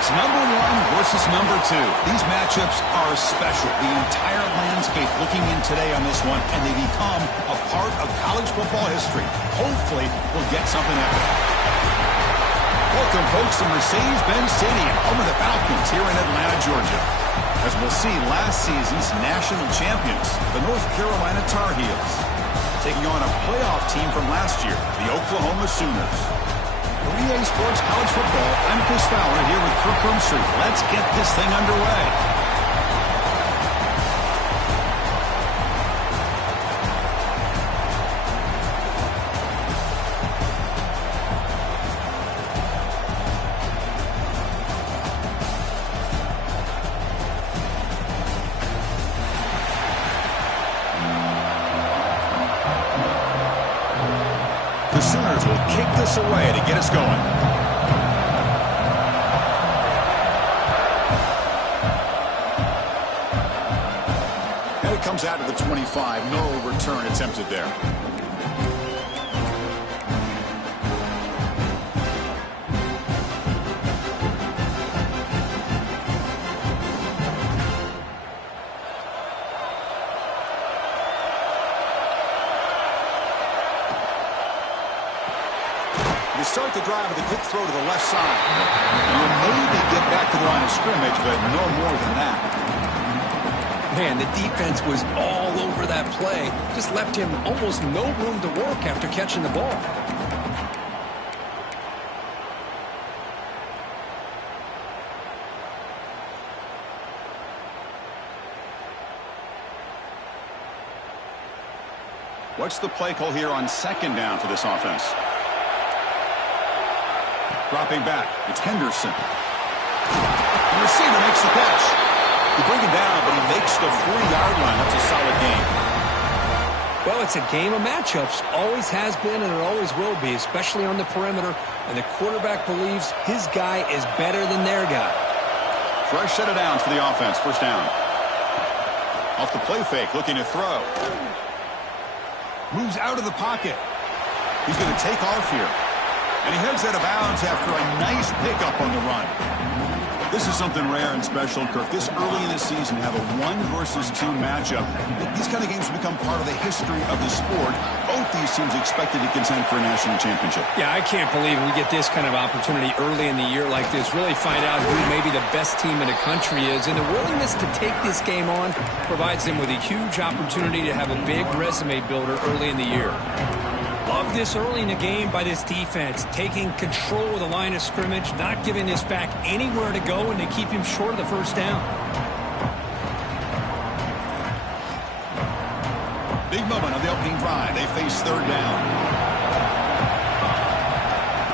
It's number 1 versus number 2. These matchups are special. The entire landscape looking in today on this one, and they become a part of college football history. Hopefully, we'll get something out of it. Welcome, folks, to Mercedes-Benz Stadium, home of the Falcons here in Atlanta, Georgia. As we'll see, last season's national champions, the North Carolina Tar Heels, taking on a playoff team from last year, the Oklahoma Sooners. For EA Sports College Football, I'm Chris Fowler here with Kirk Rumstreet. Let's get this thing underway. The Sooners will kick this away to get us going. And it comes out to the 25. No return attempted there. You start the drive with a quick throw to the left side. You'll maybe get back to the line of scrimmage, but no more than that. Man, the defense was all over that play. Just left him almost no room to work after catching the ball. What's the play call here on second down for this offense? Dropping back, it's Henderson. The receiver makes the catch. He brings him down, but he makes the 40-yard line. That's a solid gain. Well, it's a game of matchups. Always has been, and it always will be, especially on the perimeter. And the quarterback believes his guy is better than their guy. Fresh set of downs for the offense. First down. Off the play fake, looking to throw. Moves out of the pocket. He's going to take off here. And he heads out of bounds after a nice pickup on the run. This is something rare and special, Kirk. This early in the season, have a 1 versus 2 matchup. These kind of games become part of the history of the sport. Both these teams expected to contend for a national championship. Yeah, I can't believe we get this kind of opportunity early in the year like this. Really find out who maybe the best team in the country is. And the willingness to take this game on provides them with a huge opportunity to have a big resume builder early in the year. Love this early in the game by this defense, taking control of the line of scrimmage, not giving this back anywhere to go, and to keep him short of the first down. Big moment on the opening drive. They face third down.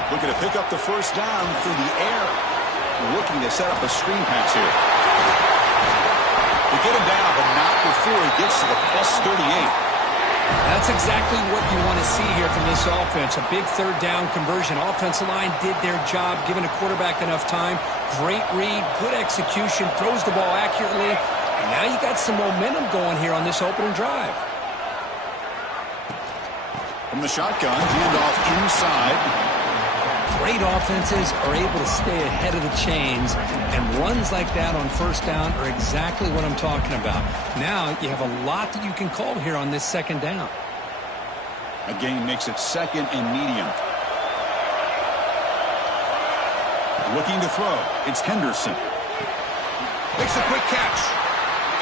Looking to pick up the first down through the air. Looking to set up a screen pass here. They get him down, but not before he gets to the plus 38. That's exactly what you want to see here from this offense. A big third down conversion. Offensive line did their job, giving a quarterback enough time. Great read, good execution, throws the ball accurately. And now you got some momentum going here on this opening drive. From the shotgun, handoff inside. Great offenses are able to stay ahead of the chains, and runs like that on first down are exactly what I'm talking about. Now you have a lot that you can call here on this second down. A gain makes it second and medium. Looking to throw. It's Henderson. Makes a quick catch.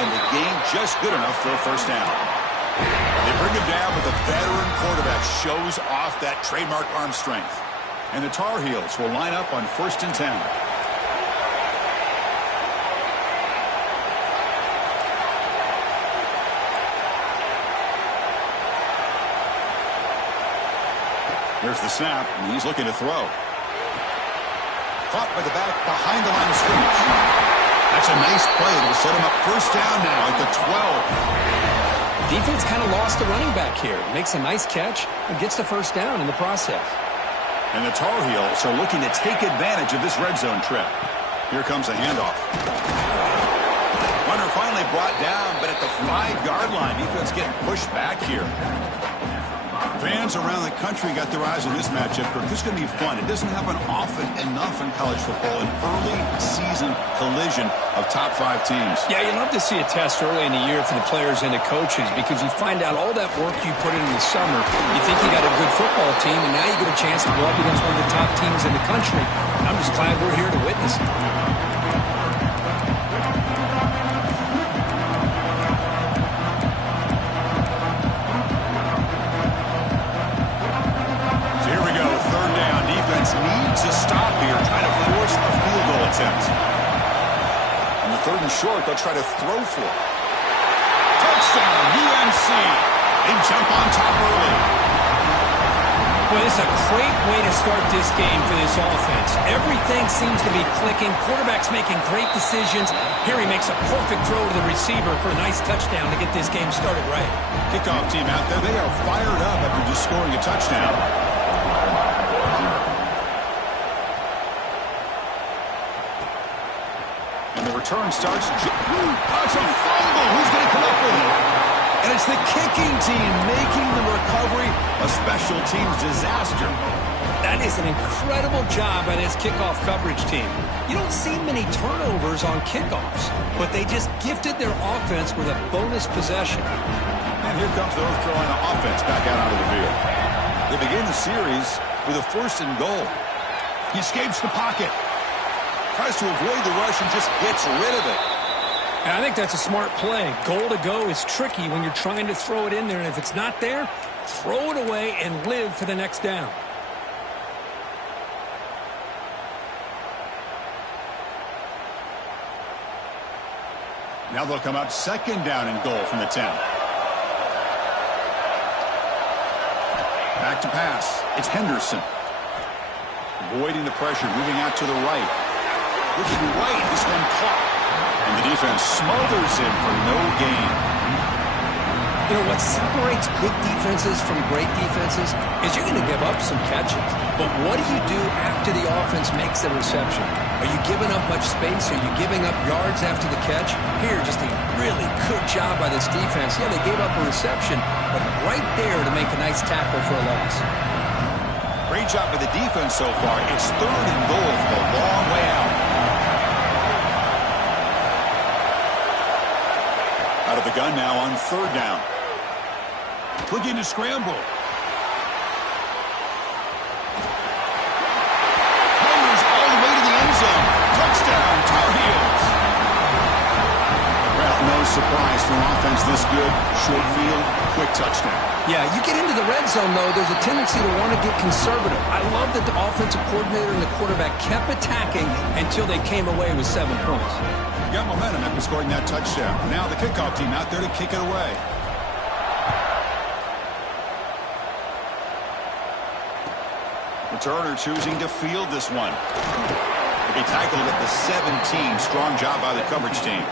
And the gain just good enough for a first down. They bring him down, but the veteran quarterback shows off that trademark arm strength. And the Tar Heels will line up on 1st and 10. There's the snap, and he's looking to throw. Caught by the back behind the line of scrimmage. That's a nice play. It'll set him up first down now at the 12. Defense kind of lost the running back here. Makes a nice catch and gets the first down in the process. And the Tar Heels are looking to take advantage of this red zone trip. Here comes a handoff. Runner finally brought down, but at the 5-yard line, defense getting pushed back here. Fans around the country got their eyes on this matchup. This is going to be fun. It doesn't happen often enough in college football. An early season collision of top 5 teams. Yeah, you love to see a test early in the year for the players and the coaches because you find out all that work you put in the summer. You think you got a good football team, and now you get a chance to go up against one of the top teams in the country. I'm just glad we're here to witness it. Needs a stop here, trying to force a field goal attempt. On the 3rd and short, they'll try to throw for it. Touchdown, UNC. They jump on top early. Well, this is a great way to start this game for this offense. Everything seems to be clicking. Quarterback's making great decisions. Here he makes a perfect throw to the receiver for a nice touchdown to get this game started right. Kickoff team out there, they are fired up after just scoring a touchdown. Return starts. That's a fumble. Who's going to come up with it? And it's the kicking team making the recovery a special teams disaster. That is an incredible job by this kickoff coverage team. You don't see many turnovers on kickoffs, but they just gifted their offense with a bonus possession. And here comes the North Carolina offense back out onto the field. They begin the series with a 1st and goal. He escapes the pocket. Tries to avoid the rush and just gets rid of it. And I think that's a smart play. Goal to go is tricky when you're trying to throw it in there. And if it's not there, throw it away and live for the next down. Now they'll come up 2nd down and goal from the 10. Back to pass. It's Henderson. Avoiding the pressure, moving out to the right. Looking right, this one caught. And the defense smothers him for no gain. You know, what separates good defenses from great defenses is you're going to give up some catches. But what do you do after the offense makes the reception? Are you giving up much space? Are you giving up yards after the catch? Here, just a really good job by this defense. Yeah, they gave up a reception, but right there to make a nice tackle for a loss. Great job by the defense so far. It's 3rd and goal from a long way out. Out of the gun now on 3rd down. Looking to scramble. Fires all the way to the end zone. Touchdown, Tar Heels. Well, no surprise for an offense this good. Short field, quick touchdown. Yeah, you get into the red zone, though, there's a tendency to want to get conservative. I love that the offensive coordinator and the quarterback kept attacking until they came away with 7 points. Got momentum after scoring that touchdown. Now the kickoff team out there to kick it away. Returner choosing to field this one. They tackled at the 17. Strong job by the coverage team.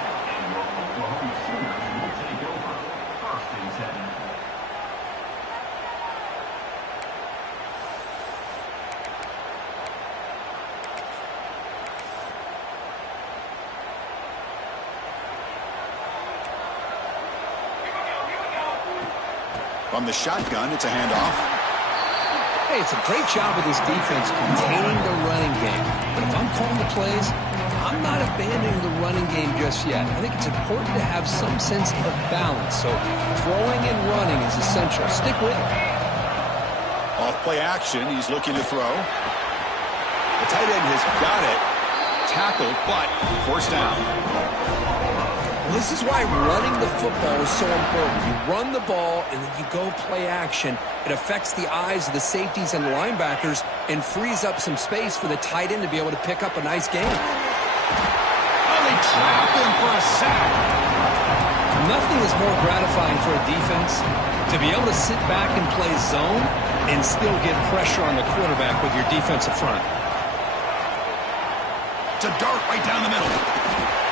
From the shotgun, it's a handoff. Hey, it's a great job of this defense containing the running game. But if I'm calling the plays, I'm not abandoning the running game just yet. I think it's important to have some sense of balance. So throwing and running is essential. Stick with it. Off play action, he's looking to throw. The tight end has got it. Tackled, but 1st down. This is why running the football is so important. You run the ball, and then you go play action. It affects the eyes of the safeties and the linebackers and frees up some space for the tight end to be able to pick up a nice game. Oh, they trap him for a sack. Nothing is more gratifying for a defense to be able to sit back and play zone and still get pressure on the quarterback with your defensive front. It's a dart right down the middle.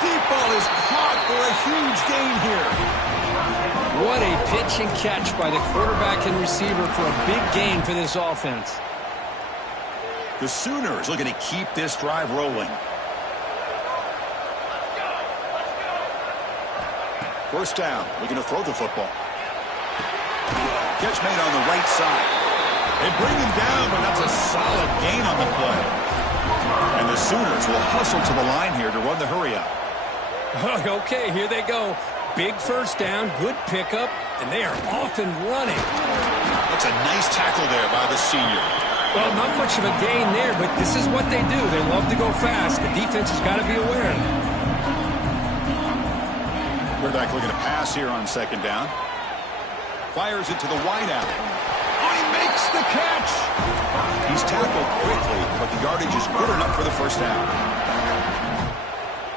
Deep ball is caught for a huge gain here. What a pitch and catch by the quarterback and receiver for a big gain for this offense. The Sooners looking to keep this drive rolling. First down, looking to throw the football. Catch made on the right side. They bring him down, but that's a solid gain on the play. And the Sooners will hustle to the line here to run the hurry up. Okay, here they go. Big first down, good pickup, and they are off and running. That's a nice tackle there by the senior. Well, not much of a gain there, but this is what they do. They love to go fast. The defense has got to be aware. Quarterback looking to pass here on second down. Fires it to the wideout. Oh, he makes the catch. He's tackled quickly, but the yardage is good enough for the first down.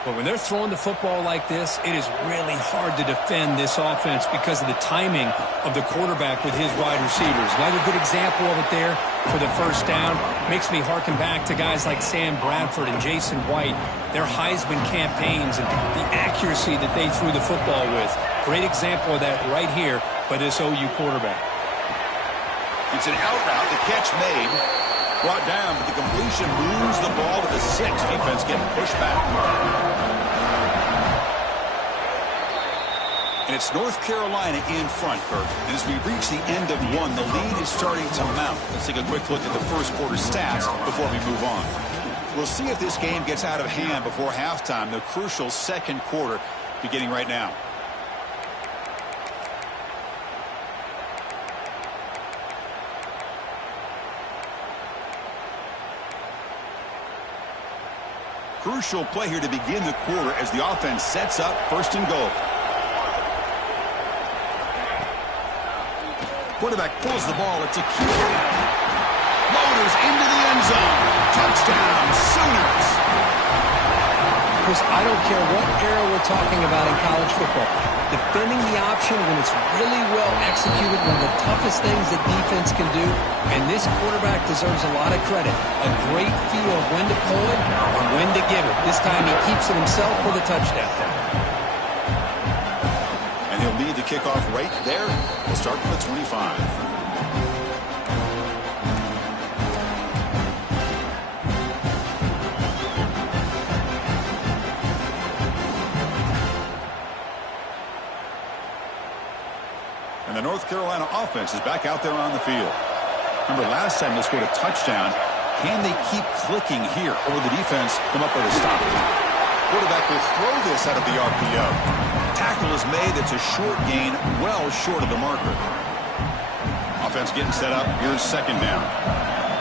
But when they're throwing the football like this, it is really hard to defend this offense because of the timing of the quarterback with his wide receivers. Another good example of it there for the first down. Makes me harken back to guys like Sam Bradford and Jason White, their Heisman campaigns and the accuracy that they threw the football with. Great example of that right here by this OU quarterback. It's an out route. The catch made. Brought down, but the completion moves the ball to the 6. Defense getting pushed back. And it's North Carolina in front, Kirk. And as we reach the end of one, the lead is starting to mount. Let's take a quick look at the first quarter stats before we move on. We'll see if this game gets out of hand before halftime, the crucial second quarter beginning right now. Crucial play here to begin the quarter as the offense sets up first and goal. Quarterback pulls the ball. It's a Q. Motors into the end zone. Touchdown, Sooners. Chris, I don't care what era we're talking about in college football. Defending the option when it's really well executed, one of the toughest things that defense can do, and this quarterback deserves a lot of credit. A great feel of when to pull it and when to give it. This time he keeps it himself for the touchdown. And he'll lead the kickoff right there. We'll start from the 25. And the North Carolina offense is back out there on the field. Remember, last time they scored a touchdown. Can they keep clicking here, or will the defense come up with a stop? Quarterback will throw this out of the RPO. Tackle is made. It's a short gain, well short of the marker. Offense getting set up. Here's second down.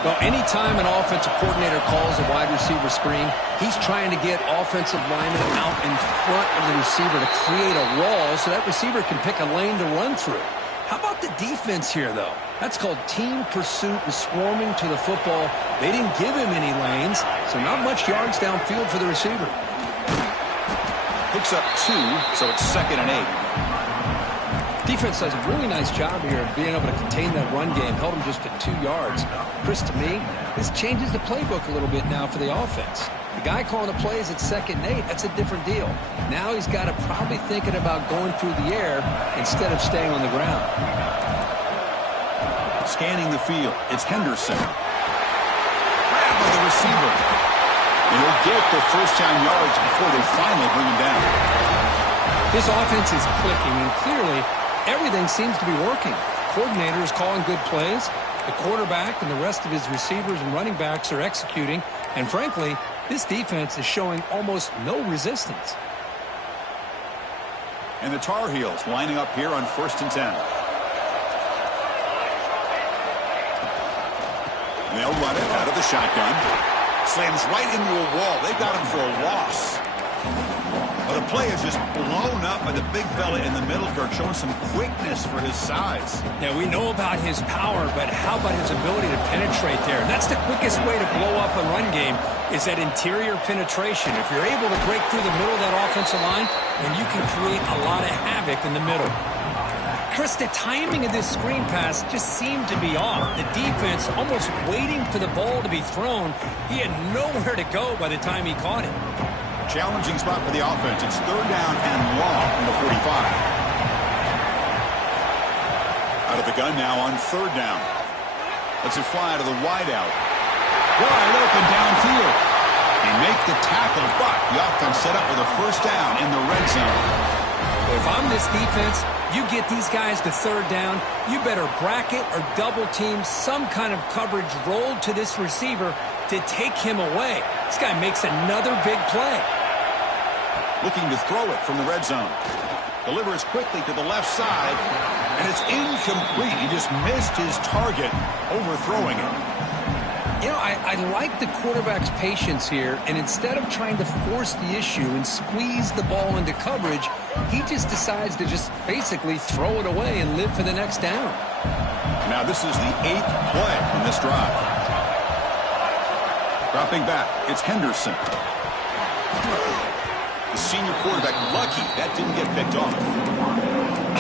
Well, anytime an offensive coordinator calls a wide receiver screen, he's trying to get offensive linemen out in front of the receiver to create a wall so that receiver can pick a lane to run through. How about the defense here, though? That's called team pursuit and swarming to the football. They didn't give him any lanes, so not much yards downfield for the receiver. Picks up 2, so it's 2nd and 8. Defense does a really nice job here of being able to contain that run game. Held him just at 2 yards. Chris, to me, this changes the playbook a little bit now for the offense. The guy calling the plays at 2nd and 8, that's a different deal. Now he's got to probably thinking about going through the air instead of staying on the ground. Scanning the field, it's Henderson. Grab by the receiver. And he'll get the first down yards before they finally bring him down. This offense is clicking, and clearly everything seems to be working. Coordinator is calling good plays. The quarterback and the rest of his receivers and running backs are executing. And frankly, this defense is showing almost no resistance. And the Tar Heels lining up here on 1st and 10. And they'll run it out of the shotgun. Slams right into a wall. They got him for a loss. Well, the play is just blown up by the big fella in the middle, Kirk, showing some quickness for his size. Yeah, we know about his power, but how about his ability to penetrate there? And that's the quickest way to blow up a run game is that interior penetration. If you're able to break through the middle of that offensive line, then you can create a lot of havoc in the middle. Chris, the timing of this screen pass just seemed to be off. The defense almost waiting for the ball to be thrown. He had nowhere to go by the time he caught it. Challenging spot for the offense. It's 3rd down and long from the 45. Out of the gun now on 3rd down. Lets it fly to the wideout. Wide open downfield. They make the tackle, but the offense set up with a first down in the red zone. If I'm this defense, you get these guys to 3rd down, you better bracket or double team some kind of coverage rolled to this receiver to take him away. This guy makes another big play. Looking to throw it from the red zone. Delivers quickly to the left side, and it's incomplete. He just missed his target, overthrowing it. You know, I like the quarterback's patience here, and instead of trying to force the issue and squeeze the ball into coverage, he just decides to just basically throw it away and live for the next down. Now this is the 8th play in this drive. Dropping back, it's Henderson. The senior quarterback lucky that didn't get picked off.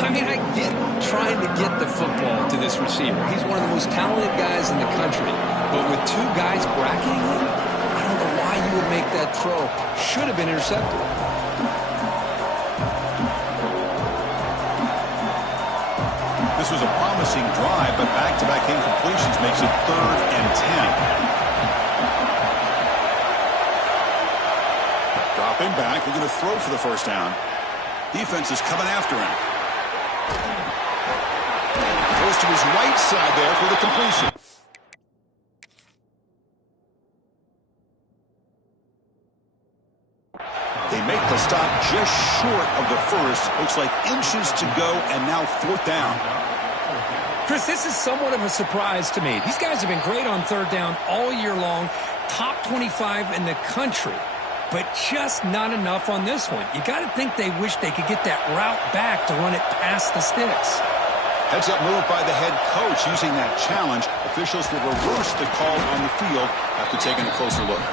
I mean, I get trying to get the football to this receiver. He's one of the most talented guys in the country. But with two guys bracketing him, I don't know why you would make that throw. Should have been intercepted. This was a promising drive, but back-to-back incompletions makes it 3rd and 10. Dropping back, they're going to throw for the first down. Defense is coming after him. Goes to his right side there for the completion. They make the stop just short of the first. Looks like inches to go, and now 4th down. Chris, this is somewhat of a surprise to me. These guys have been great on 3rd down all year long. Top 25 in the country. But just not enough on this one. You got to think they wish they could get that route back to run it past the sticks. Heads-up move by the head coach using that challenge. Officials will reverse the call on the field after taking a closer look.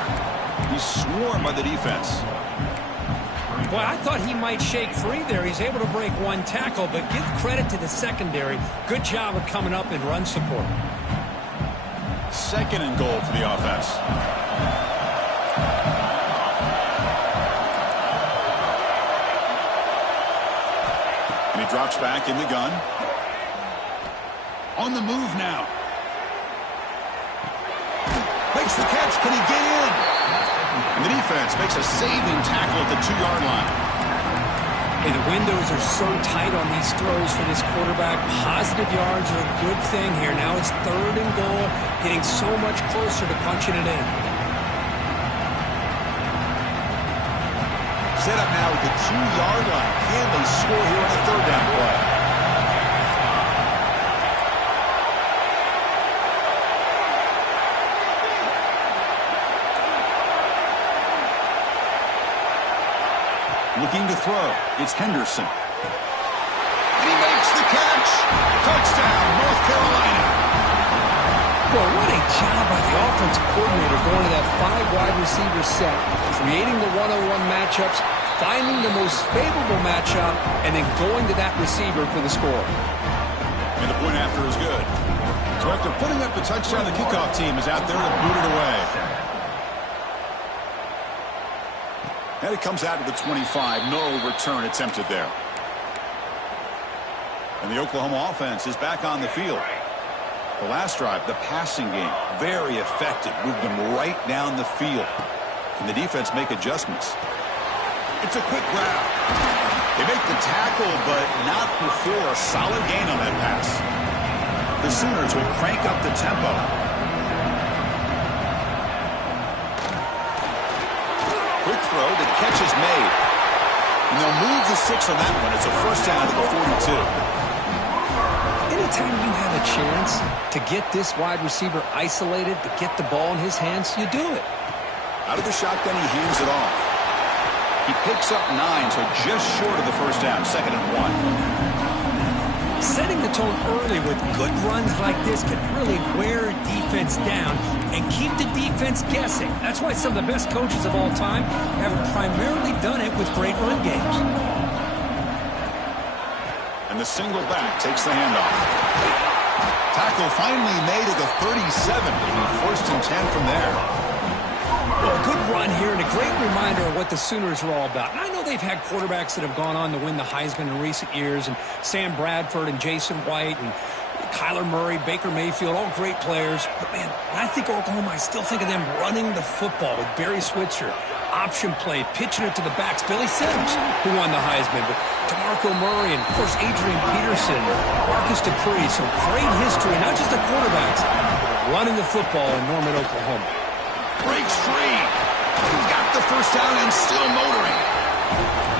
He's swarmed by the defense. Boy, I thought he might shake free there. He's able to break one tackle, but give credit to the secondary. Good job of coming up in run support. 2nd and goal for the offense. And he drops back in the gun. On the move now. Makes the catch. Can he get in? And the defense makes a saving tackle at the 2-yard line. Hey, the windows are so tight on these throws for this quarterback. Positive yards are a good thing here. Now it's 3rd and goal, getting so much closer to punching it in. Set up now at the 2-yard line. Can they score here on a 3rd down play? Looking to throw. It's Henderson. And he makes the catch. Touchdown, North Carolina. Well, what a job by the offensive coordinator going to that 5-wide receiver set, creating the one-on-one matchups, finding the most favorable matchup, and then going to that receiver for the score. And the point after is good. So after putting up the touchdown, the kickoff team is out there to boot it away. And it comes out to the 25. No return attempted there. And the Oklahoma offense is back on the field. The last drive, the passing game, very effective. Moved them right down the field. Can the defense make adjustments? It's a quick grab. They make the tackle, but not before a solid gain on that pass. The Sooners will crank up the tempo. Quick throw, the catch is made. And they'll move the 6 on that one. It's a first down to the 42. Anytime you have a chance to get this wide receiver isolated, to get the ball in his hands, you do it. Out of the shotgun, he hands it off. He picks up 9, so just short of the first down, 2nd and 1. Setting the tone early with good runs like this can really wear a defense down and keep the defense guessing. That's why some of the best coaches of all time have primarily done it with great run games. And the single back takes the handoff. Tackle finally made at the 37. First and 10 from there. Well, a good run here and a great reminder of what the Sooners are all about. And I know they've had quarterbacks that have gone on to win the Heisman in recent years, and Sam Bradford and Jason White and Kyler Murray, Baker Mayfield, all great players. But, man, when I think Oklahoma, I still think of them running the football with Barry Switzer, option play, pitching it to the backs. Billy Sims, who won the Heisman, but DeMarco Murray and, of course, Adrian Peterson, Marcus Dupree. So great history, not just the quarterbacks, running the football in Norman, Oklahoma. breaks free. He's got the first down and still motoring.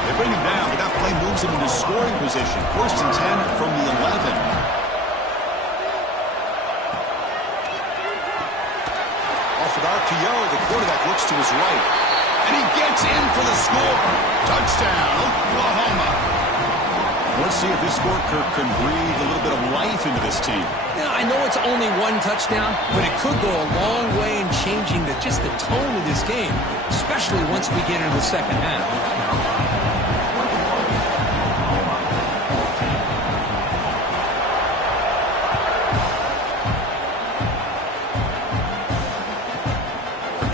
They bring him down, but that play moves him into scoring position. 1st and 10 from the 11. Off an RPO, the quarterback looks to his right. And he gets in for the score. Touchdown, Oklahoma. Let's see if this score can breathe a little bit of life into this team. Now, I know it's only one touchdown, but it could go a long way in changing just the tone of this game, especially once we get into the second half.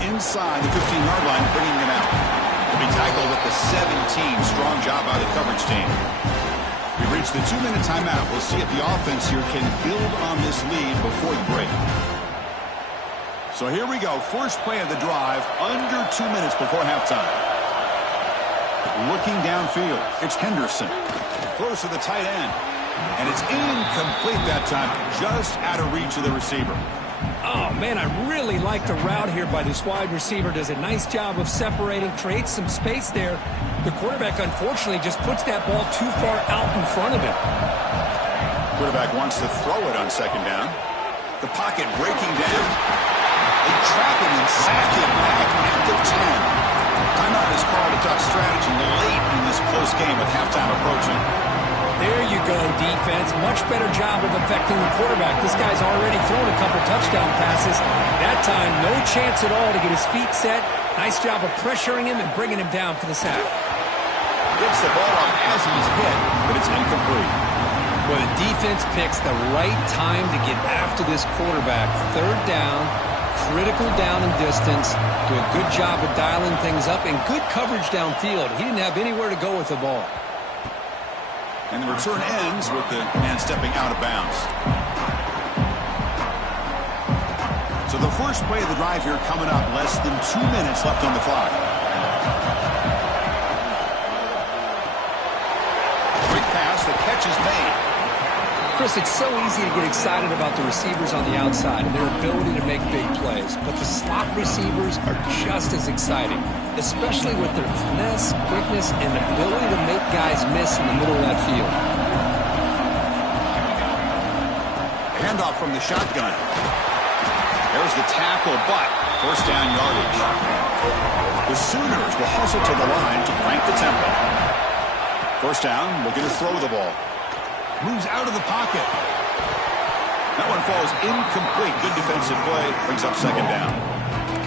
Inside the 15-yard line, bringing it out. He'll be tackled at the 17. Strong job by the coverage team. We've reached the 2-minute timeout. We'll see if the offense here can build on this lead before the break. So here we go. First play of the drive, under 2 minutes before halftime. Looking downfield, it's Henderson. Throws to the tight end. And it's incomplete that time, just out of reach of the receiver. Oh, man, I really like the route here by this wide receiver. Does a nice job of separating, creates some space there. The quarterback, unfortunately, just puts that ball too far out in front of him. Quarterback wants to throw it on 2nd down. The pocket breaking down. They trap him and sack him back at the 10. Timeout is called a tough strategy late in this close game with halftime approaching. There you go, defense. Much better job of affecting the quarterback. This guy's already thrown a couple touchdown passes. That time, no chance at all to get his feet set. Nice job of pressuring him and bringing him down for the sack. Gets the ball off as he's hit, but it's incomplete. Well, the defense picks the right time to get after this quarterback. 3rd down, critical down and distance. Do a good job of dialing things up and good coverage downfield. He didn't have anywhere to go with the ball. And the return ends with the man stepping out of bounds. So the first play of the drive here coming up. Less than 2 minutes left on the clock. Quick pass, the catch is made. Chris, it's so easy to get excited about the receivers on the outside and their ability to make big plays. But the slot receivers are just as exciting, especially with their finesse, quickness, and ability to make guys miss in the middle of that field. Handoff from the shotgun. There's the tackle, but 1st down yardage. The Sooners will hustle to the line to crank the tempo. 1st down, looking to throw the ball. Moves out of the pocket. That one falls incomplete. Good defensive play. Brings up 2nd down.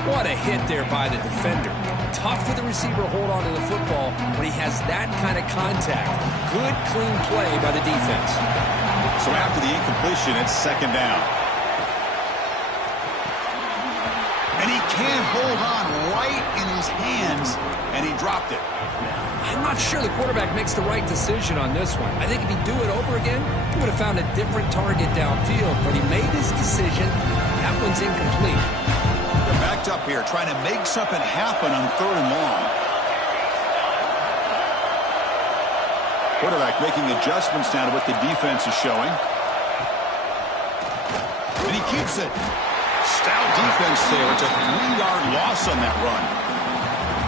What a hit there by the defender. Tough for the receiver to hold on to the football when he has that kind of contact. Good, clean play by the defense. So after the incompletion, it's 2nd down. And he can't hold on right in his hands, and he dropped it. I'm not sure the quarterback makes the right decision on this one. I think if he'd do it over again, he would have found a different target downfield. But he made his decision. That one's incomplete. They're backed up here, trying to make something happen on 3rd and long. Quarterback making adjustments now to what the defense is showing. And he keeps it. Stout defense there. It's a 3-yard loss on that run.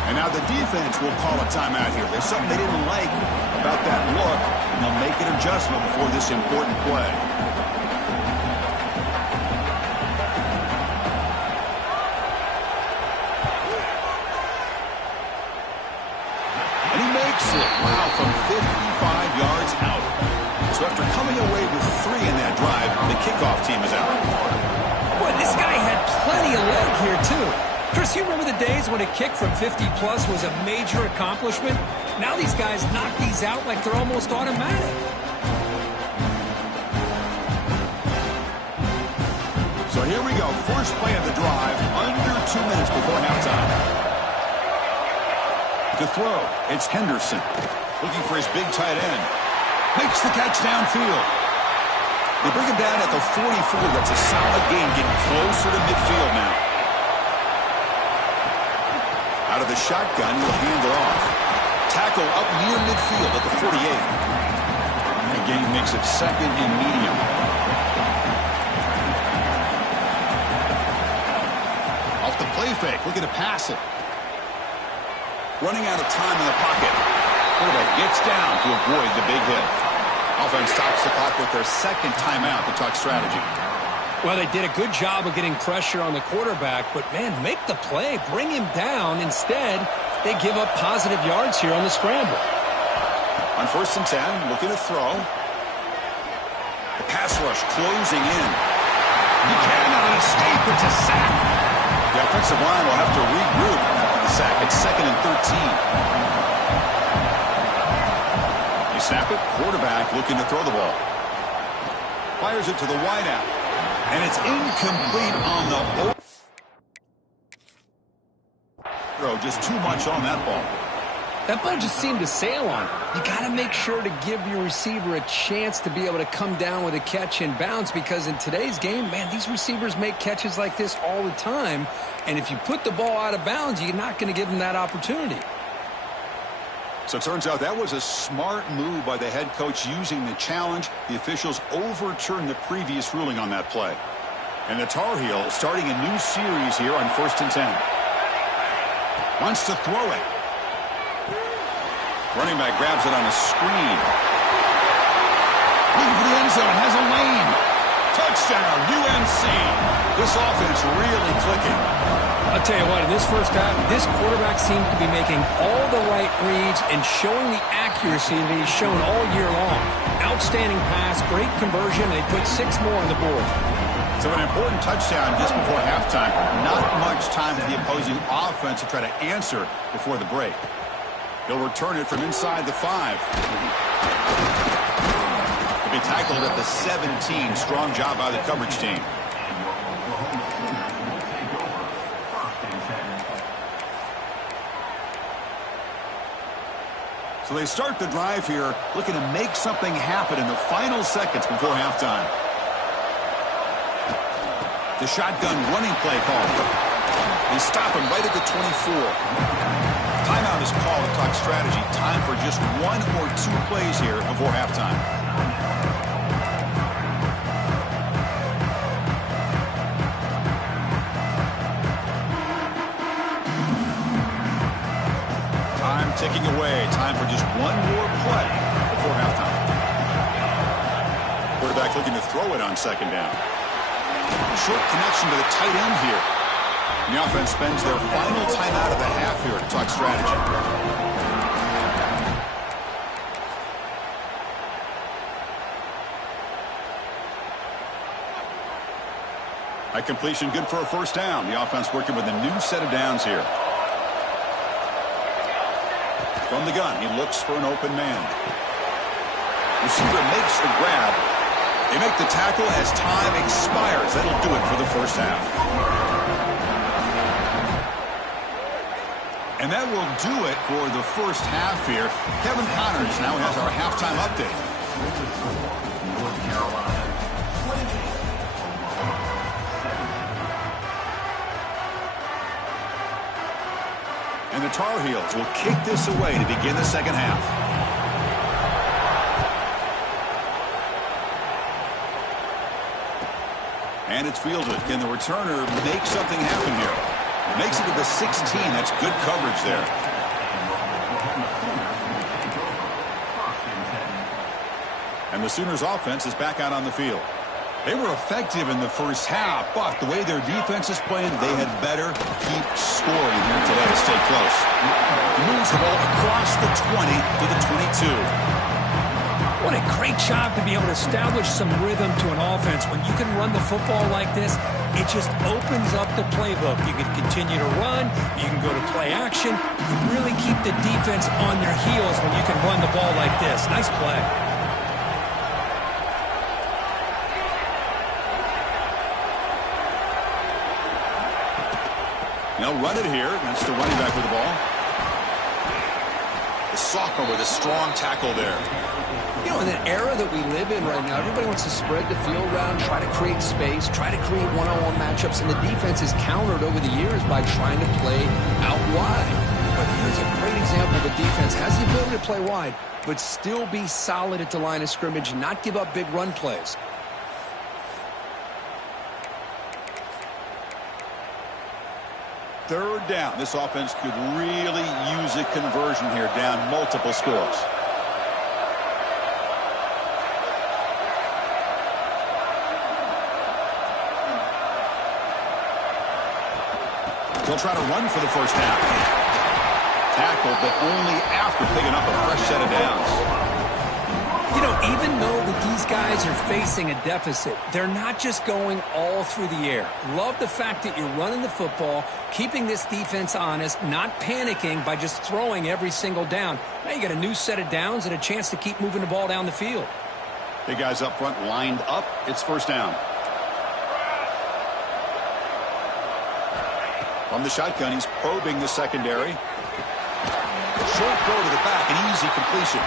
And now the defense will call a timeout here. There's something they didn't like about that look, and they'll make an adjustment before this important play. And he makes it. Wow, from 55 yards out. So after coming away with 3 in that drive, the kickoff team is out. Boy, this guy had plenty of leg here, too. Chris, you remember the days when a kick from 50-plus was a major accomplishment? Now these guys knock these out like they're almost automatic. So here we go. First play of the drive, under 2 minutes before halftime. To throw, it's Henderson. Looking for his big tight end. Makes the catch downfield. They bring him down at the 44. That's a solid gain, getting closer to midfield now. Out of the shotgun, he'll hand it off. Tackle up near midfield at the 48. The gain makes it 2nd and medium. Off the play fake, looking to pass it. Running out of time in the pocket. Quarterback gets down to avoid the big hit. Offense stops the clock with their second timeout to talk strategy. Well, they did a good job of getting pressure on the quarterback, but, man, make the play. Bring him down. Instead, they give up positive yards here on the scramble. On 1st and 10, looking to throw. The pass rush closing in. He cannot escape. It's a sack. The offensive line will have to regroup after the sack. It's 2nd and 13. They snap it. Quarterback looking to throw the ball. Fires it to the wideout. And it's incomplete on the throw. Just too much on that ball. That ball just seemed to sail on it. You got to make sure to give your receiver a chance to be able to come down with a catch and bounce, because in today's game, man, these receivers make catches like this all the time. And if you put the ball out of bounds, you're not going to give them that opportunity. So it turns out that was a smart move by the head coach using the challenge. The officials overturned the previous ruling on that play. And the Tar Heels starting a new series here on 1st and 10. Wants to throw it. Running back grabs it on a screen. Looking for the end zone. Has a lane. Touchdown, UNC. This offense really clicking. I'll tell you what, in this first half, this quarterback seems to be making all the right reads and showing the accuracy that he's shown all year long. Outstanding pass, great conversion. They put 6 more on the board. So an important touchdown just before halftime. Not much time for the opposing offense to try to answer before the break. He'll return it from inside the 5. He'll be tackled at the 17. Strong job by the coverage team. So they start the drive here, looking to make something happen in the final seconds before halftime. The shotgun running play call. They stop him right at the 24. Timeout is called to talk strategy. Time for just 1 or 2 plays here before halftime. Time ticking away. Time for just 1 more play before halftime. Quarterback looking to throw it on 2nd down. Short connection to the tight end here. And the offense spends their final timeout of the half here to talk strategy. High completion, good for a 1st down. The offense working with a new set of downs here. From the gun, he looks for an open man. Receiver makes the grab. They make the tackle as time expires. That'll do it for the first half. And that will do it for the first half here. Kevin Connors now has our halftime update. And the Tar Heels will kick this away to begin the second half. And it's fielded. Can the returner make something happen here? Makes it to the 16. That's good coverage there. And the Sooners offense is back out on the field. They were effective in the first half, but the way their defense is playing, they had better keep scoring here today to stay close. He moves the ball across the 20 to the 22. What a great job to be able to establish some rhythm to an offense. When you can run the football like this, it just opens up the playbook. You can continue to run. You can go to play action. You really keep the defense on their heels when you can run the ball like this. Nice play. They'll run it here. That's the running back with the ball. The sophomore with a strong tackle there. You know, in the era that we live in right now, everybody wants to spread the field around, try to create space, try to create one-on-one matchups, and the defense is countered over the years by trying to play out wide. But here's a great example of a defense has the ability to play wide, but still be solid at the line of scrimmage and not give up big run plays. third down. This offense could really use a conversion here, down multiple scores. They'll try to run for the first down. Tackle, but only after picking up a fresh set of downs. You know, even though that these guys are facing a deficit, they're not just going all through the air. Love the fact that you're running the football, keeping this defense honest, not panicking by just throwing every single down. Now you got a new set of downs and a chance to keep moving the ball down the field. Big guys up front lined up. It's first down. From the shotgun, he's probing the secondary. Short throw to the back, an easy completion.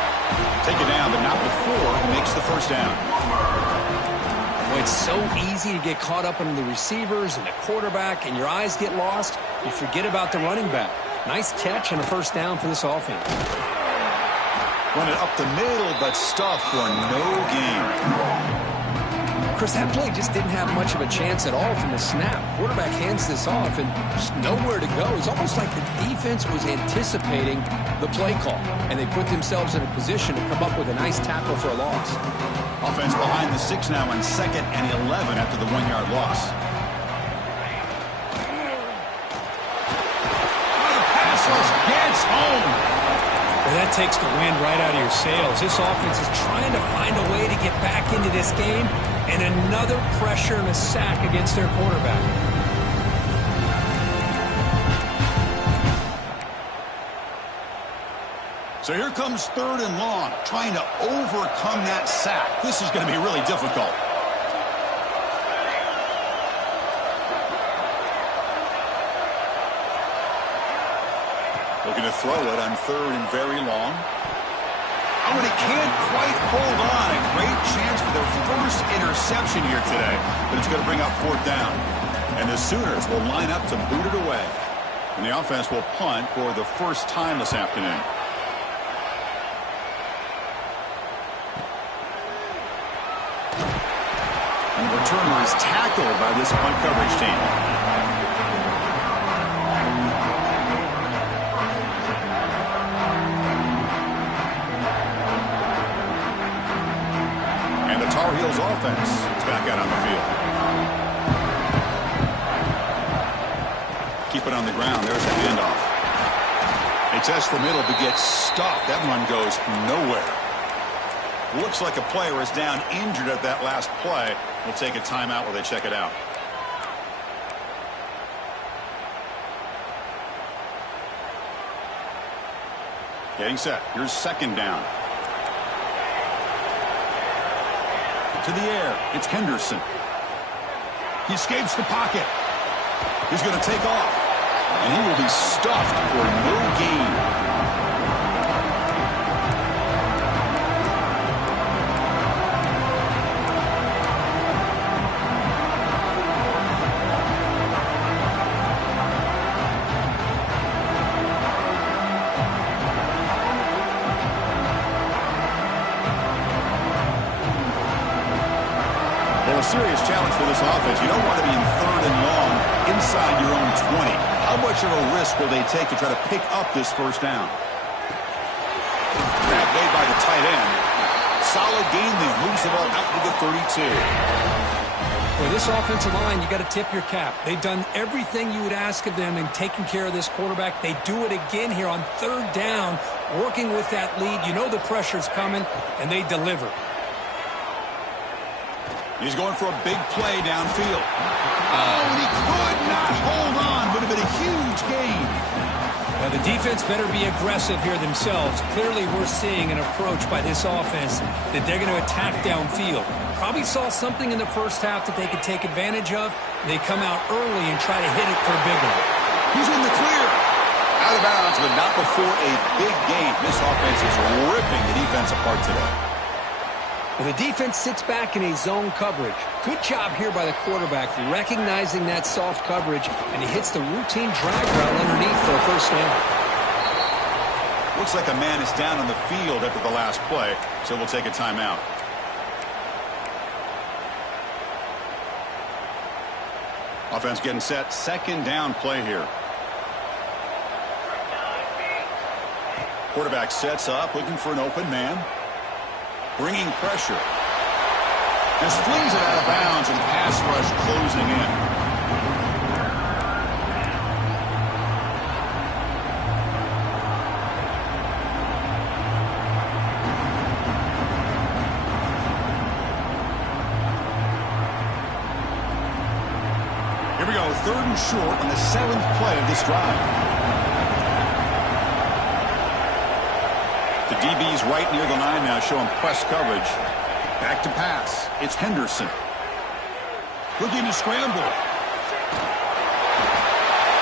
Take it down, but not before he makes the first down. Well, it's so easy to get caught up in the receivers and the quarterback, and your eyes get lost. You forget about the running back. Nice catch and a first down for this offense. Run it up the middle, but stuffed for no gain. Chris, that play just didn't have much of a chance at all from the snap. Quarterback hands this off and just nowhere to go. It's almost like the defense was anticipating the play call, and they put themselves in a position to come up with a nice tackle for a loss. Offense behind the 6 now on 2nd and 11 after the 1-yard loss. The pass rush gets home. Well, that takes the wind right out of your sails. This offense is trying to find a way to get back into this game, and another pressure and a sack against their quarterback. So here comes 3rd and long, trying to overcome that sack. This is going to be really difficult. Looking to throw it on 3rd and very long. Oh, and he can't quite hold on. A great chance for their first interception here today, but it's going to bring up 4th down. And the Sooners will line up to boot it away. And the offense will punt for the first time this afternoon. And the returner is tackled by this punt coverage team. Tar Heels offense is back out on the field. Keep it on the ground. There's the handoff. They test the middle but get stuffed. That run goes nowhere. Looks like a player is down injured at that last play. We'll take a timeout while they check it out. Getting set. Here's 2nd down. To the air. It's Henderson. He escapes the pocket. He's going to take off. And he will be stuffed for no gain. Serious challenge for this offense. You don't want to be in 3rd and long inside your own 20. How much of a risk will they take to try to pick up this first down? Grab made by the tight end. Solid gain there. Moves the ball out to the 32. For this offensive line, you got to tip your cap. They've done everything you would ask of them in taking care of this quarterback. They do it again here on 3rd down, working with that lead. You know the pressure's coming, and they deliver. He's going for a big play downfield. Oh, and he could not hold on. Would have been a huge gain. Now, the defense better be aggressive here themselves. Clearly, we're seeing an approach by this offense that they're going to attack downfield. Probably saw something in the first half that they could take advantage of. They come out early and try to hit it for a big one. He's in the clear. Out of bounds, but not before a big gain. This offense is ripping the defense apart today. Well, the defense sits back in a zone coverage. Good job here by the quarterback, recognizing that soft coverage, and he hits the routine drag route underneath for a first down. Looks like a man is down on the field after the last play, so we'll take a timeout. Offense getting set. 2nd down play here. Quarterback sets up, looking for an open man. Bringing pressure. Just flings it out of bounds, and pass rush closing in. Here we go, 3rd and short on the 7th play of this drive. The DB's right near the line now, showing press coverage. Back to pass. It's Henderson. Looking to scramble.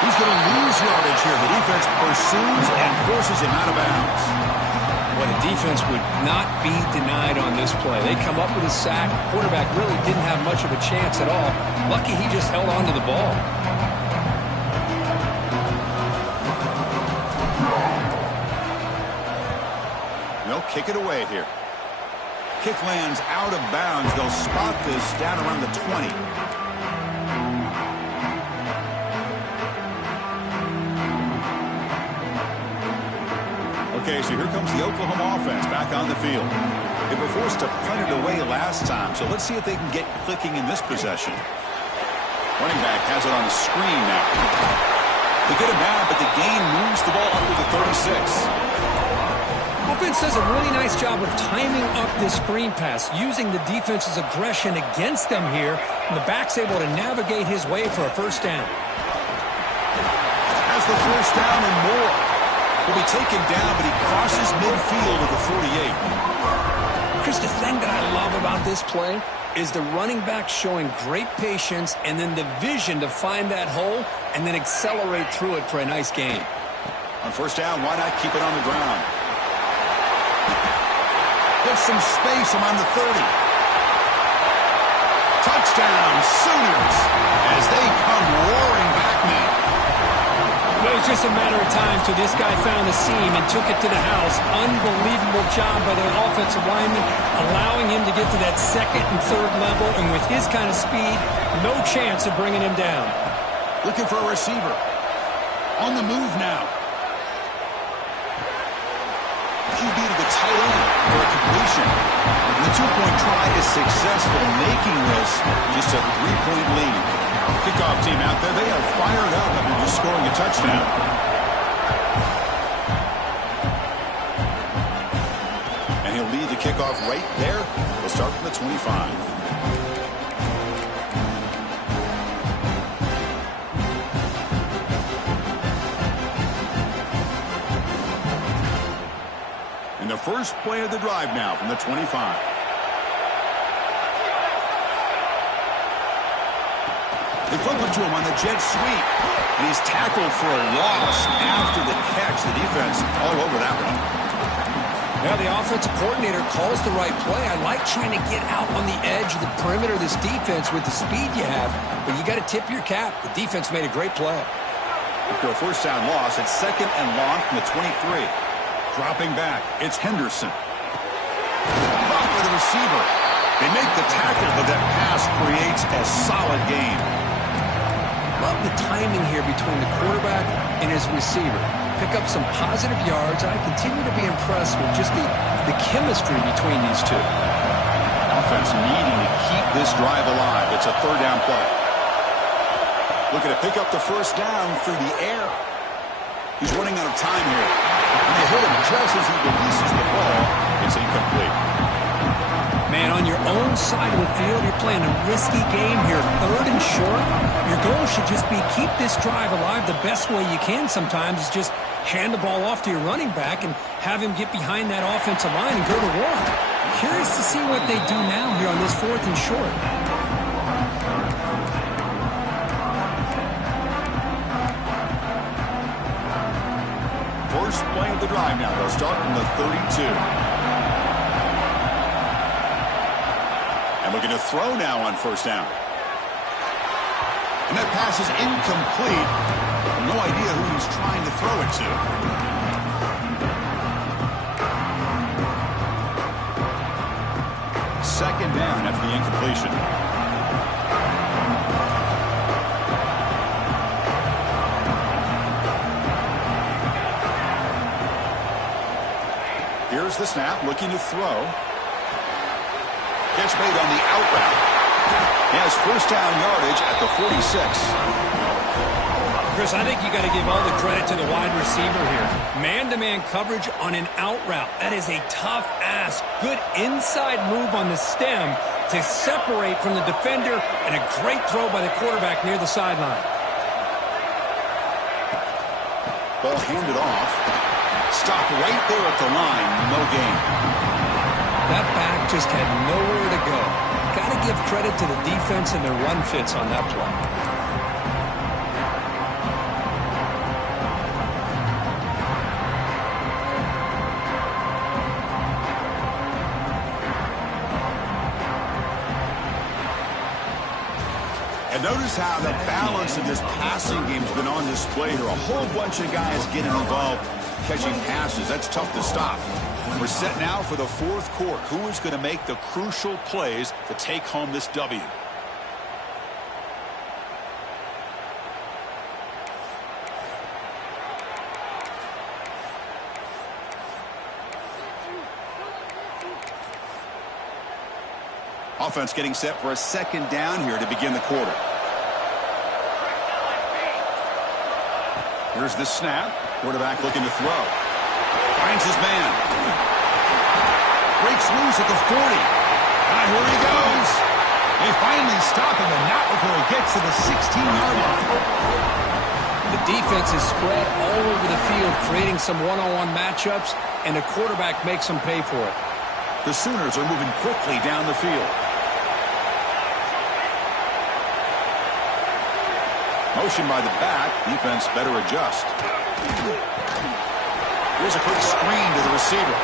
He's going to lose yardage here. The defense pursues and forces him out of bounds. Well, the defense would not be denied on this play. They come up with a sack. Quarterback really didn't have much of a chance at all. Lucky he just held on to the ball. They'll kick it away here. Kick lands out of bounds. They'll spot this down around the 20. Okay, so here comes the Oklahoma offense back on the field. They were forced to punt it away last time, so let's see if they can get clicking in this possession. Running back has it on the screen now. They get it down, but the gain moves the ball up to the 36. Offense does a really nice job of timing up this screen pass, using the defense's aggression against them here, and the back's able to navigate his way for a first down. Has the first down and more. Will be taken down, but he crosses midfield at the 48. Chris, the thing that I love about this play is the running back showing great patience and then the vision to find that hole and then accelerate through it for a nice gain. On first down, why not keep it on the ground? Gets some space around the 30. Touchdown, Sooners, as they come roaring back now. Well, it was just a matter of time till this guy found the seam and took it to the house. Unbelievable job by the offensive lineman, allowing him to get to that 2nd and 3rd level, and with his kind of speed, no chance of bringing him down. Looking for a receiver. On the move now. QB to the tight end for a completion. The 2-point try is successful, making this just a 3-point lead. Kickoff team out there, they are fired up after just scoring a touchdown. And he'll lead the kickoff right there. We'll start from the 25. And the first play of the drive now from the 25. They flip it to him on the jet sweep. And he's tackled for a loss after the catch. The defense all over that one. Yeah, the offensive coordinator calls the right play. I like trying to get out on the edge of the perimeter of this defense with the speed you have. But you got to tip your cap. The defense made a great play. After a first down loss, it's 2nd and long from the 23. Dropping back, it's Henderson. Brought by the receiver. They make the tackle, but that pass creates a solid gain. Love the timing here between the quarterback and his receiver. Pick up some positive yards. I continue to be impressed with just the chemistry between these two. Offense needing to keep this drive alive. It's a 3rd down play. Looking to pick up the first down through the air. He's running out of time here. And they hit him just as he releases the ball. It's incomplete. Man, on your own side of the field, you're playing a risky game here. 3rd and short. Your goal should just be keep this drive alive the best way you can sometimes is just hand the ball off to your running back and have him get behind that offensive line and go to work. Curious to see what they do now here on this 4th and short. First play of the drive now. They'll start from the 32. And looking to throw now on first down. And that pass is incomplete. No idea who he's trying to throw it to. Second down after the incompletion. Here's the snap, looking to throw. Catch made on the out route. He has first down yardage at the 46. Chris, I think you got to give all the credit to the wide receiver here. Man-to-man coverage on an out route. That is a tough ask. Good inside move on the stem to separate from the defender, and a great throw by the quarterback near the sideline. Ball handed off. Stop right there at the line. No gain. That back just had nowhere to go. Got to give credit to the defense and their run fits on that play. And notice how the balance of this passing game has been on display here. A whole bunch of guys getting involved catching passes. That's tough to stop. We're set now for the fourth quarter. Who is going to make the crucial plays to take home this W? Offense getting set for a second down here to begin the quarter. Here's the snap. Quarterback looking to throw. Finds his man. Breaks loose at the 40. And here he goes. They finally stop him, and not before he gets to the 16-yard line. The defense is spread all over the field, creating some one-on-one matchups, and the quarterback makes them pay for it. The Sooners are moving quickly down the field. Motion by the back. Defense better adjust. Here's a quick screen to the receiver.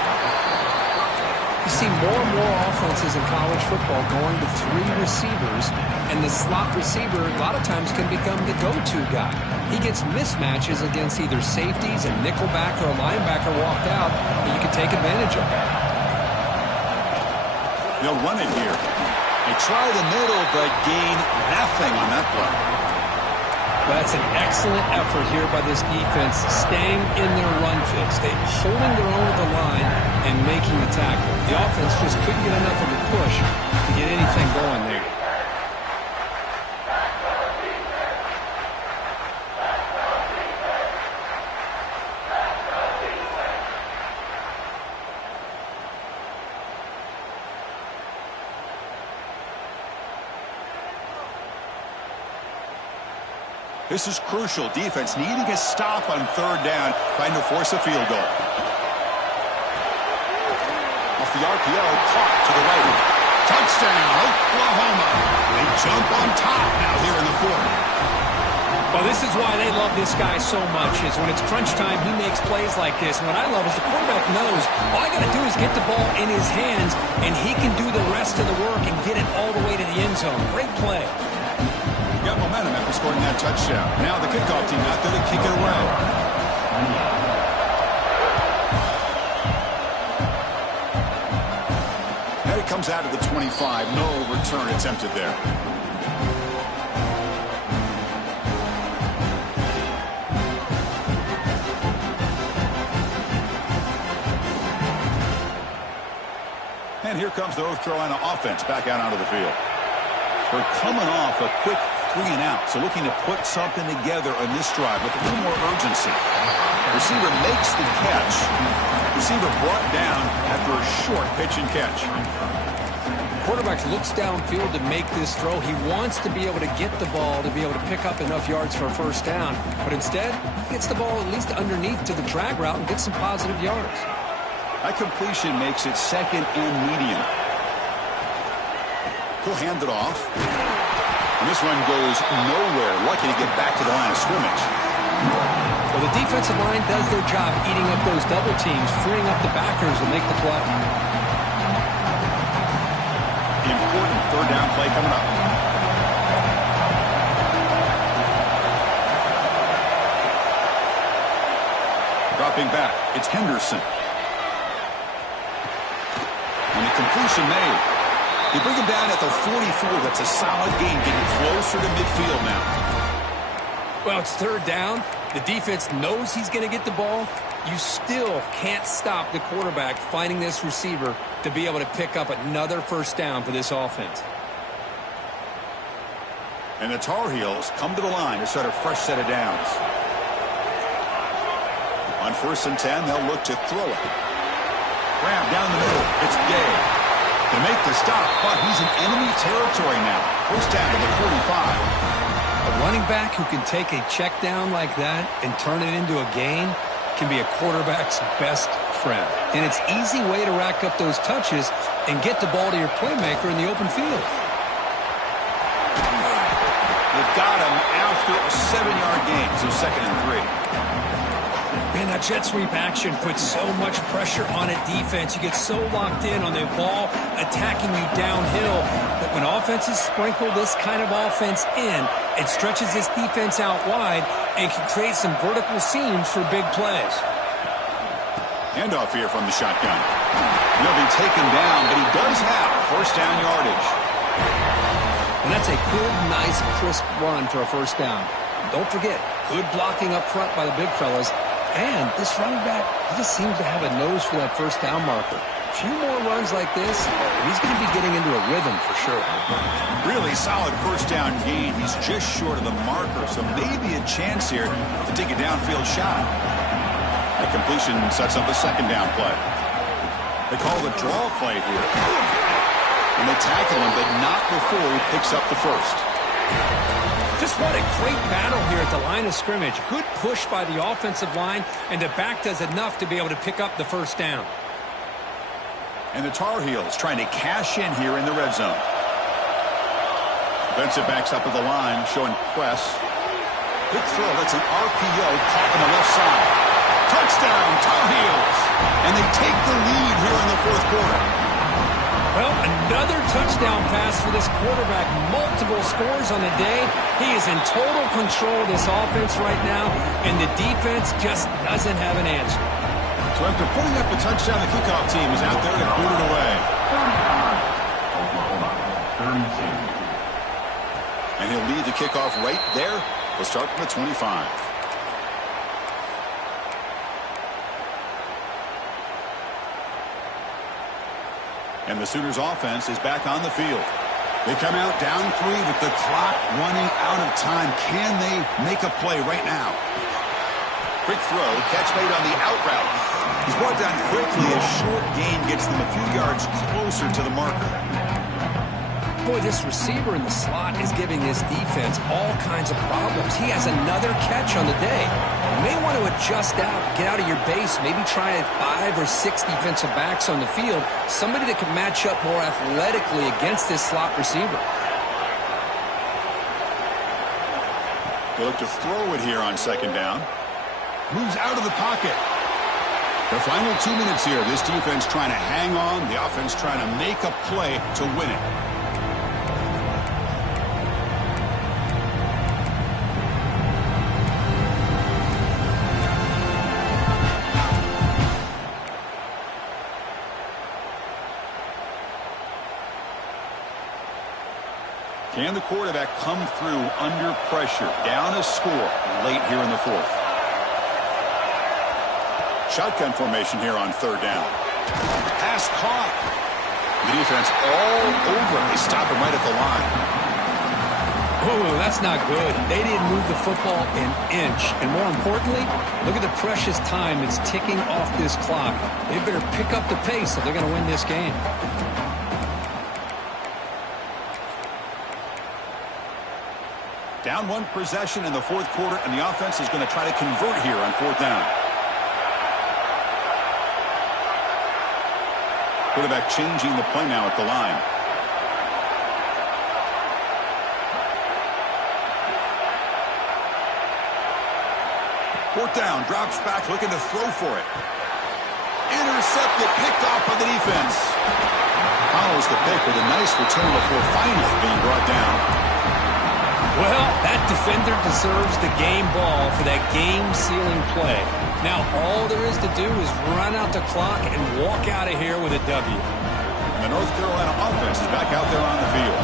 You see more and more offenses in college football going to three receivers, and the slot receiver a lot of times can become the go-to guy. He gets mismatches against either safeties, a nickelback, or a linebacker walked out, and you can take advantage of it. They'll run it here. They try the middle, but gain nothing on that play. That's an excellent effort here by this defense, staying in their run fits. They're holding their own at the line and making the tackle. The offense just couldn't get enough of a push to get anything going there. This is crucial. Defense needing a stop on third down, trying to force a field goal. Off the RPO, caught to the right. Touchdown, Oklahoma. They jump on top now here in the fourth. Well, this is why they love this guy so much, is when it's crunch time, he makes plays like this. And what I love is the quarterback knows all I got to do is get the ball in his hands, and he can do the rest of the work and get it all the way to the end zone. Great play. Got momentum after scoring that touchdown. Now the kickoff team out there to kick it away. And it comes out of the 25. No return attempted there. And here comes the North Carolina offense back out onto the field. They're coming off a quick 3-and-out, so looking to put something together on this drive with a little more urgency. Receiver makes the catch. Receiver brought down after a short pitch and catch. Quarterback looks downfield to make this throw. He wants to be able to get the ball to be able to pick up enough yards for a first down, but instead he gets the ball at least underneath to the drag route and gets some positive yards. That completion makes it second and medium. He'll hand it off. And this one goes nowhere. Lucky to get back to the line of scrimmage. Well, the defensive line does their job eating up those double teams, freeing up the backers to make the play. Important third down play coming up. Dropping back, it's Henderson. And the completion made. They bring him down at the 44. That's a solid gain, getting closer to midfield now. Well, it's third down. The defense knows he's going to get the ball. you still can't stop the quarterback finding this receiver to be able to pick up another first down for this offense. And the Tar Heels come to the line to start a fresh set of downs. On 1st and 10, they'll look to throw it. Grab down the middle. It's Day. They make the stop, but he's in enemy territory now. First down to the 45. A running back who can take a check down like that and turn it into a gain can be a quarterback's best friend. And it's an easy way to rack up those touches and get the ball to your playmaker in the open field. They've got him after a 7-yard gain, so 2nd and 3. Man, that jet sweep action puts so much pressure on a defense. You get so locked in on the ball attacking you downhill. But when offenses sprinkle this kind of offense in, it stretches this defense out wide and can create some vertical seams for big plays. Handoff here from the shotgun. He'll be taken down, but he does have first down yardage. And that's a good, nice, crisp run for a first down. Don't forget, good blocking up front by the big fellas. And this running back, he just seems to have a nose for that first down marker. A few more runs like this, and he's going to be getting into a rhythm for sure. Really solid first down gain. He's just short of the marker, so maybe a chance here to take a downfield shot. The completion sets up a 2nd down play. They call the draw play here. And they tackle him, but not before he picks up the first. Just what a great battle here at the line of scrimmage. Good push by the offensive line, and the back does enough to be able to pick up the first down. And the Tar Heels trying to cash in here in the red zone. Defensive backs up at the line, showing press. Quick throw, that's an RPO caught on the left side. Touchdown, Tar Heels! And they take the lead here in the 4th quarter. Well, another touchdown pass for this quarterback. Multiple scores on the day. He is in total control of this offense right now, and the defense just doesn't have an answer. So after putting up a touchdown, the kickoff team is out there to boot it away. And he'll lead the kickoff right there. We'll start from the 25. And the Sooners offense is back on the field. They come out down 3 with the clock running out of time. Can they make a play right now? Quick throw, catch made on the out route. He's brought down quickly. A short gain gets them a few yards closer to the marker. Boy, this receiver in the slot is giving this defense all kinds of problems. He has another catch on the day. You may want to adjust out, get out of your base, maybe try 5 or 6 defensive backs on the field, somebody that can match up more athletically against this slot receiver. They look to throw it here on 2nd down. Moves out of the pocket. The final 2 minutes here. This defense trying to hang on. The offense trying to make a play to win it. Can the quarterback come through under pressure? Down a score late here in the 4th. Shotgun formation here on 3rd down. Pass caught. The defense all over. They stop him right at the line. Oh, that's not good. They didn't move the football an inch. And more importantly, look at the precious time that's ticking off this clock. They better pick up the pace if they're going to win this game. Down 1 possession in the 4th quarter, and the offense is going to try to convert here on 4th down. Quarterback changing the play now at the line. Fourth down, drops back, looking to throw for it. Intercepted, picked off by the defense. Follows the pick with a nice return before finally being brought down. Well, that defender deserves the game ball for that game-sealing play. Now, all there is to do is run out the clock and walk out of here with a W. And the North Carolina offense is back out there on the field.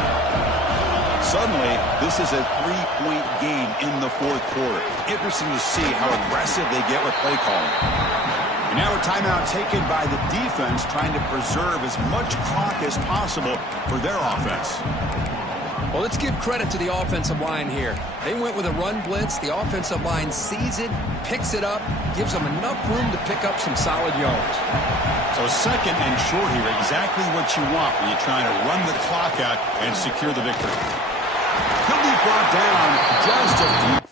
Suddenly, this is a 3-point game in the 4th quarter. Interesting to see how aggressive they get with play calling. And now a timeout taken by the defense, trying to preserve as much clock as possible for their offense. Well, let's give credit to the offensive line here. They went with a run blitz. The offensive line sees it, picks it up, gives them enough room to pick up some solid yards. So second and short here, exactly what you want when you're trying to run the clock out and secure the victory. He'll be brought down just a few.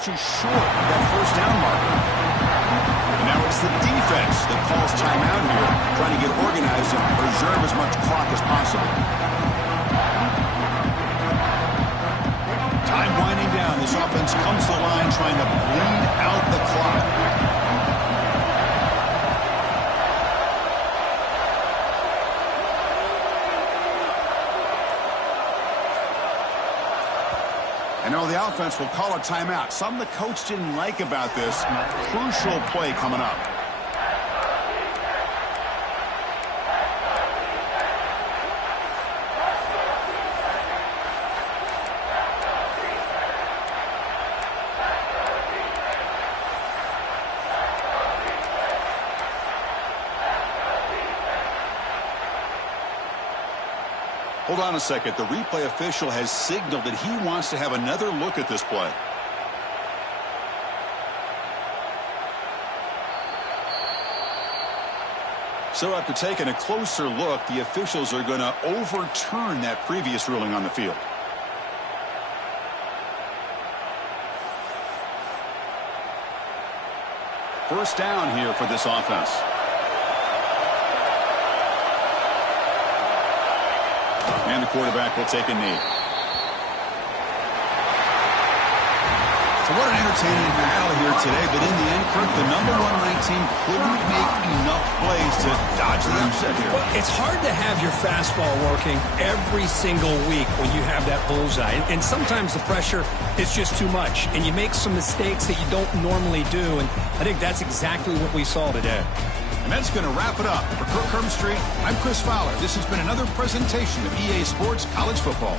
Too short of that first down marker. And now it's the defense that calls timeout here, trying to get organized and preserve as much clock as possible. Time winding down. This offense comes to the line trying to bleed out the clock. I know the offense will call a timeout. Something the coach didn't like about this. Crucial play coming up. Hold on a second. The replay official has signaled that he wants to have another look at this play. So after taking a closer look, the officials are going to overturn that previous ruling on the field. First down here for this offense. And the quarterback will take a knee. So what an entertaining battle here today. But in the end, Kirk, the #1 ranked team couldn't make enough plays to dodge the upset here. Well, it's hard to have your fastball working every single week when you have that bullseye. And sometimes the pressure is just too much. And you make some mistakes that you don't normally do. And I think that's exactly what we saw today. And that's going to wrap it up. For Kirk Herbstreit, I'm Chris Fowler. This has been another presentation of EA Sports College Football.